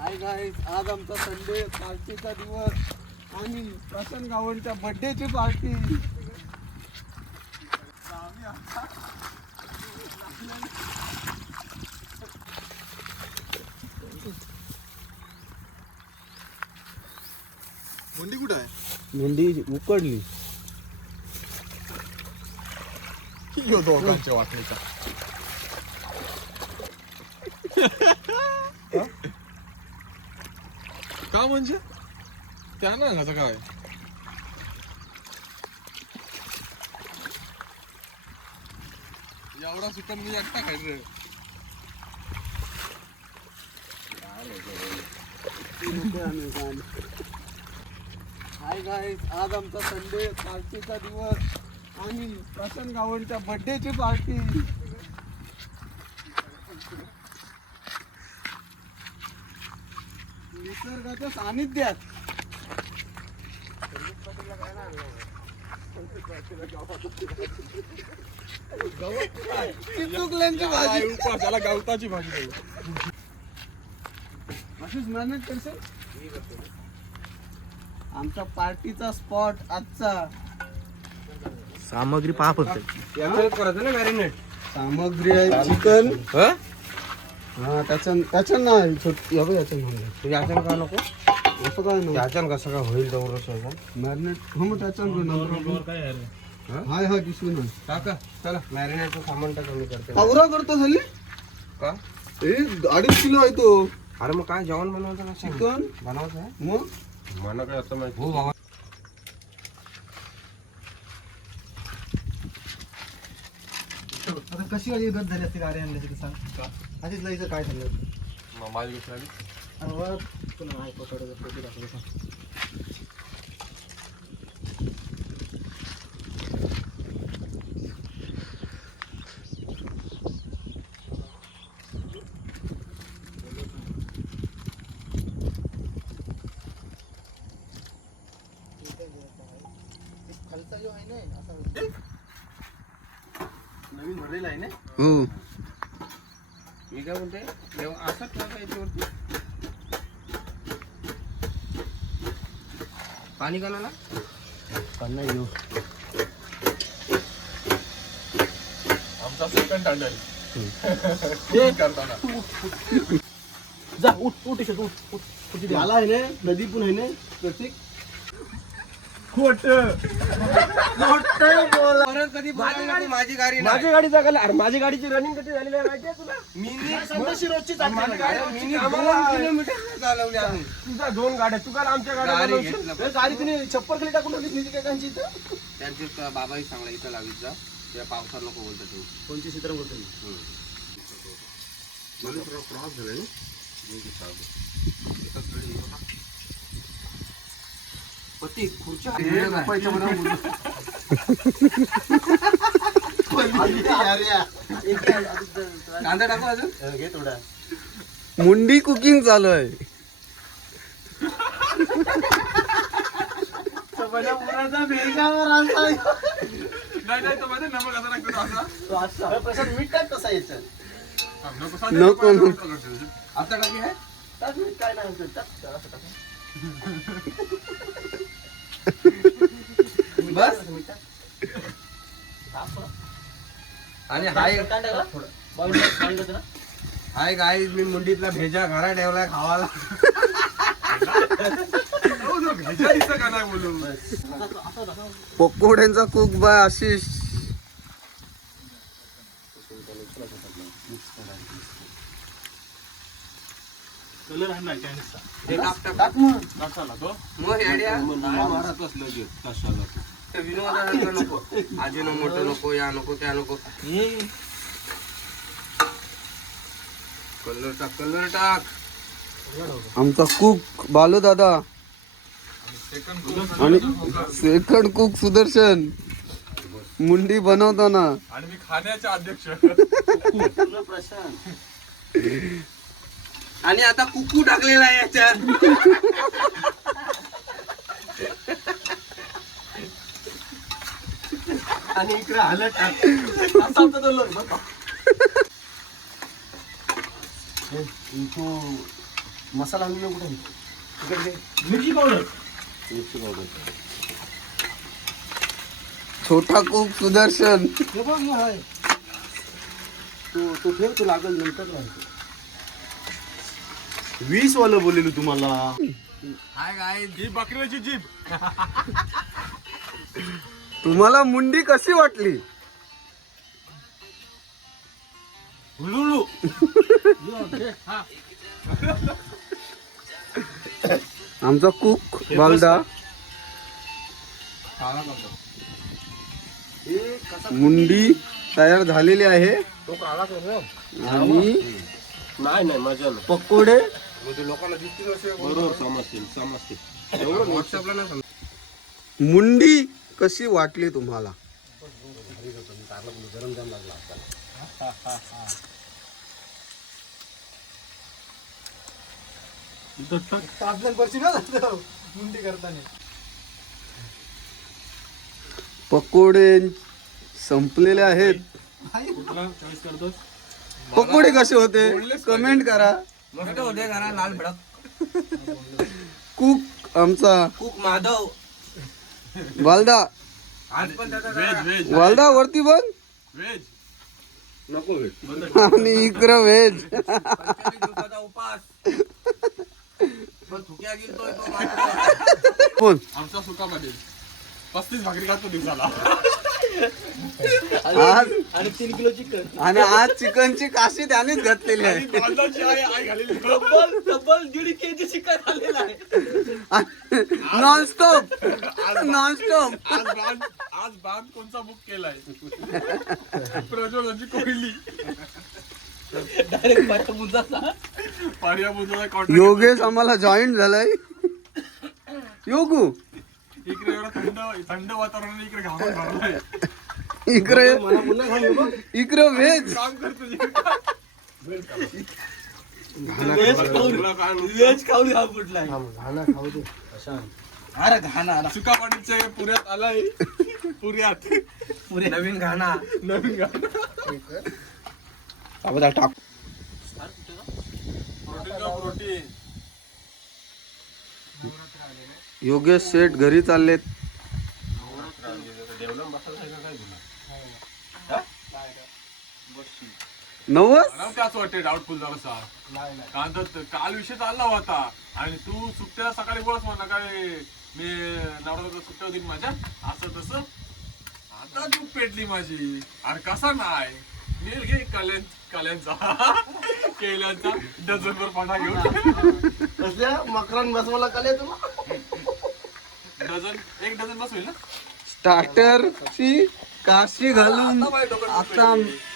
Hi guys आज आमचा Sunday पार्टीचा दिवस आणि प्रशांत गावंडच्या बर्थडेची पार्टी मुंडी कुठं आहे? मेंढी उकडली. यो दोघांच्या वाटणीचा. का म्हणजे? त्या ना कसं काय एवढा सुटन मी एकटा खायचं रे. हाय गाईज आज आमचा संडे पार्टीचा दिवस आणि प्रशांत गावडच्या बर्थडेची पार्टी निसर्गाच्या सानिध्यात चिचुकल्यांची भाजी. उपासाला गवताची भाजी अशीच मेहनत करशील? आमचा पार्टीचा स्पॉट आजचा. सामग्री पहा फक्त. करायचं ना मॅरिनेट सामग्री आहे चिकन. हा त्याच्यान त्याच्यान नाही छोट या बघ याच्यान नाही. याच्यानं का नको? असं काय नाही. याच्यानं कसं काय होईल तेवढं मॅरिनेट हो मग त्याच्यान हाय हा? नाही. काका चला मॅरिनेटचं सामान तर कमी करते. पावरा करतो झाली का? ए अडीच किलो आहे तो. अरे मग काय जेवण बनवायचं का चिकन बनवायचं आहे? मग? मला काय आता माहिती हो बाबा. कशी वाली गत झाली असते गाडी आणल्याची सांग. आधीच लईचं काय झालं माझी गोष्ट आली अरे वा, पुन्हा आहे पकडलं, फोटो दाखवलं सांग. खालचा जो आहे ना असा भरलेला आहे ना? हो मी काय बोलते असं ठेवायचं याच्यावरती पाणी का ना. पाणी येऊ. आमचा सेकंड हँडल करताना. जा उठ उठ इशत, उठ उठ. उठ इथे. मला आहे ना नदी पण आहे ना प्रत्येक. कधी माझी गाडी माझी गाडी माझी गाडी जागायला अरे माझी गाडीची रनिंग कधी झालेली आहे माहिती आहे तुला? मी संतोषी रोजची चालते माझी गाडी. गाडी मिनी दोन किलोमीटर चालवली आम्ही. तुझा दोन गाड्या तू काल आमच्या गाड्या गाडी तुम्ही छप्पर खाली टाकून होती काय कांची इथं? त्यांचे बाबाही सांगला इथं लावीत जा. त्या पावसात नको बोलतात कोणची चित्र बोलतो पती खुर्च्या कांदा टाकू अजून? घे थोडा. मुंडी कुकिंग चालू आहे. नाही नाही तो माहिती आहे, नमक असा लागतो तो असा. अरे प्रसाद मीठ टाक कसा यायचं? हा, नको नको, नको, नको. नको, नको. आता टाकी आहे? टाक मीठ काय नाही होतं. टाक जरासं टाक. बस. आणि हाय काय ना? हाय गाई मी मुंडीतला भेजा घरा ठेवलाय खावाला. हो, तो पकोड्यांचा कुक बाय आशिष हे टाक. टाक टाक मग मग याड्या ते विनोदाला नको. आजीनो मोठं नको या नको त्या नको. कलर टाक कलर टाक. आमचा कुक बालू दादा. सेकंड आणि सेकंड कुक सुदर्शन. मुंडी बनवताना. आणि मी खाण्याचे अध्यक्ष. प्रशांत आणि आता कुकू टाकलेला आहे याच्यात. आणि इकडे हालत टाक. असा होता. मसाला आणून कुठे? तिकडे मिरची पावडर मिरची पावडर छोटा कुक सुदर्शन. हे बघ हे आहे तू तू ठेव तू लागल नंतर राहतो. वीस वाला बोललेलो तुम्हाला. हाय गाय ही बकऱ्याची जीभ. तुम्हाला मुंडी कशी वाटली? हुलुलू. आमचा कुक बालदा. मुंडी तयार झालेली आहे. तो काळा कर आणि नाही नाही मजा नाही. पकोडे. बरोबर समजतील समजतील. एवढं व्हॉट्सअपला नाही समजत. मुंडी कशी वाटली तुम्हाला? पाच वर्षी ना झालं मुंडी करताना पकोडे संपलेले आहेत. पकोडे कसे होते? कमेंट करा. मस्त होते जरा लाल भडक. कुक आमचा खूप माधव. व्हेज वालदा वरती बघ. व्हेज नको आणि इकडं व्हेज. कोण? आमचा पस्तीस भाकरी खातो दिवसाला. आज आणि तीन किलो चिकन. आणि आज चिकनची काशी त्यानेच घातलेली आहे. डबल दीड केजी चिकन आलेलं आहे. नॉनस्टॉप नॉनस्टॉप आज बांध आज बांध कोणचा बुक केलाय? प्रज्वलांची कोहली डायरेक्ट कॉन्टॅक्ट योगेश आम्हाला जॉईन झालाय. योगू. इकडे एवढं थंड थंड वातावरण इकडे घामून भरलाय. इकडे. इकडं व्हेज काम करतो व्हेज खाऊन हा घाणा अरे घाणा सुका पाटीलचे पुऱ्यात आलाय. पुऱ्यात. पुरे नवीन घाणा. नवीन गाणं टाक प्रोटीन का प्रोटीन योगेश शेठ घरी चाललेत. नवस? मला त्याच वाटते डाऊटफुल जरासा कारण तर काल विषय चालला होता. आणि तू सुट्ट्या सकाळी बोलस म्हणा काय मी नवरा सुट्ट्या होती माझ्या. असं तसं. आता तू पेटली माझी. अरे कसा नाही? नील घे कल्याण कल्यांचा केल्यांचा डझनभर पाठा घेऊन. कसल्या? मकरान बसवायला काले तुला? डझन एक डझन बस होईल ना? स्टार्टरची काशी घालून आता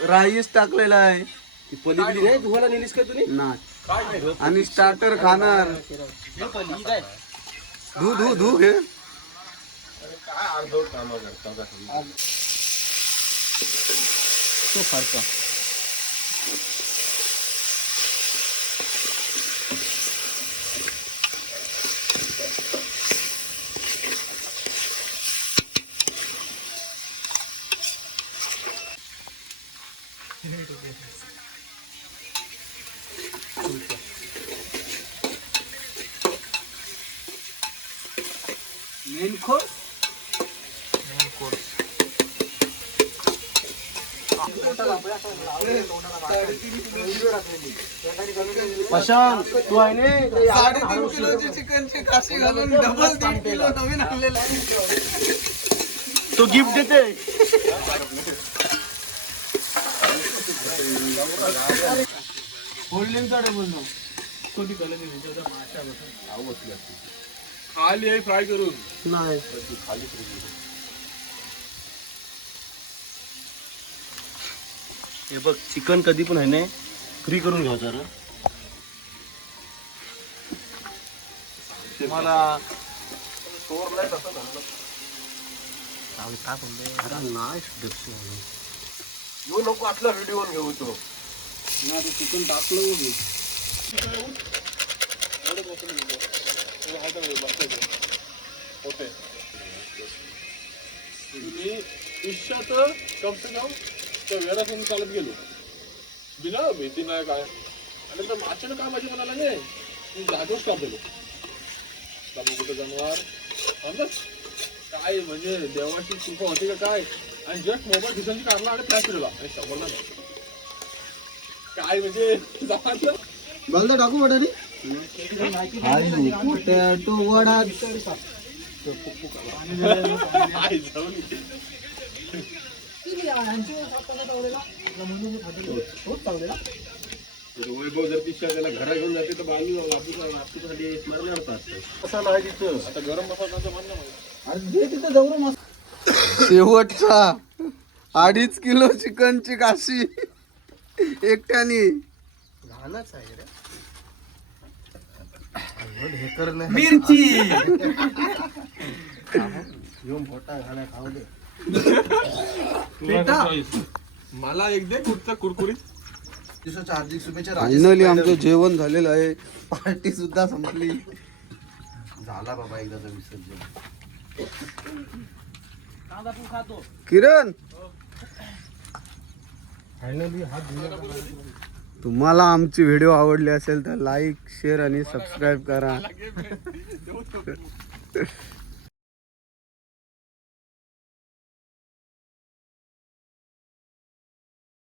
राईस टाकलेला आहे. ती पली बिली नाही तुम्हाला नेलीस का तुम्ही नाही. आणि स्टार्टर खाणार. धू धू धू घे काय अर्धवट काम करता मेन कोर्स प्रशांत तू आहे ना. साडेतीन किलोची चिकनची काशी घालून डबल दीड किलो नवीन आणलेला आहे. तो गिफ्ट देते. होल्डिंगचा डबल खाली आहे फ्राय करून. नाही. हे बघ चिकन कधी पण आहे ना फ्री करून घ्यायचं रे मला येऊ नको आतला व्हिडिओ घेऊ तो. चिकन टाकलं होते तुम्ही इच्छात कम से कम त्या वेळासून चालत गेलो बिना भीती नाही काय आणि तर माशानं काय माझी म्हणाला नाही मी जागोच का दिलो कुठं जनावर अंदाज काय म्हणजे देवाची कृपा होती का काय आणि जस्ट मोबाईल खिशांची काढला आणि फ्लॅश फिरला आणि समजला नाही काय म्हणजे जायचं बलदा टाकू पोटॅटो वडा वैभव जर पिशा त्याला घरा घेऊन जाते तर बाजू कसा नाही तिथं आता गरम मसाला म्हणणं तिथं जवळ मस्त शेवटचा अडीच किलो चिकनची काशी. एकट्याने. घाणच आहे रे. हे मिरची. घाण्या खाऊ दे मला एक दे कुठचा कुरकुरीत. दिवसाच्या हार्दिक शुभेच्छा फायनली आमचं जेवण झालेलं आहे. पार्टी सुद्धा संपली. झाला बाबा एकदाचा विसर्जन. किरण! फायनली हात तुम्हाला आमची व्हिडिओ आवडली असेल तर लाईक शेअर आणि सबस्क्राईब करा.